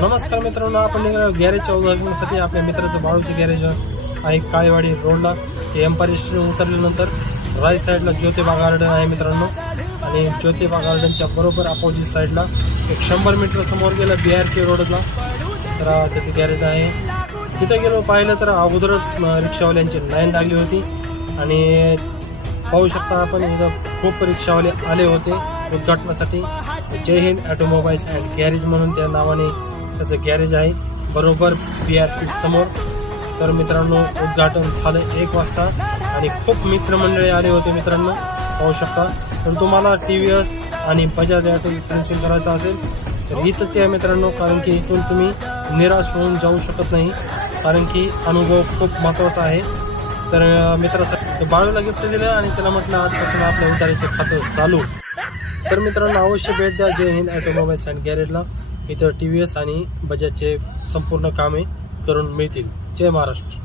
नमस्कार मित्रांनो, आपण गॅरेजच्या उद्घाटनासाठी आपल्या मित्राचं बाळूचं गॅरेज आहे काळेवाडी रोडला. ते एम्पायर स्टेशन उतरल्यानंतर राईट साईडला ज्योतिबा गार्डन आहे मित्रांनो. आणि ज्योतिबा गार्डनच्या बरोबर अपोजिट साईडला एक 100 मीटर समोर गेलं BRK रोडला तर त्याचं गॅरेज आहे. तिथे गेलो पाहिलं तर अगोदरच रिक्षावाल्यांची लाईन लागली होती आणि पाहू शकता आपण इथं खूप रिक्षावाले आले होते उद्घाटनासाठी. जय हिंद ऑटोमोबाईल्स अँड गॅरेज म्हणून त्या नावाने त्याचं गॅरेज आहे बरोबर BRK समोर. तर मित्रांनो उद्घाटन झालं 1 वाजता आणि खूप मित्रमंडळी आले होते मित्रांनो, पाहू शकता. तर तुम्हाला TVS आणि बजाज ऑटो सर्व्हिसिंग करायचं असेल तर इथंच आहे मित्रांनो, कारण की इथून तुम्ही निराश होऊन जाऊ शकत नाही, कारण की अनुभव खूप महत्त्वाचा आहे. तर मित्रासाठी बाळूला गिफ्ट दिलं आणि त्याला म्हटलं आजपासून आपल्या उधारीचं खातं चालू. तर मित्रांनो अवश्य भेट द्या जय हिंद ऑटोमोबाईल्स अँड गॅरेजला. इथं TVS आणि बजाजचे संपूर्ण कामे करून मिळतील. जय महाराष्ट्र.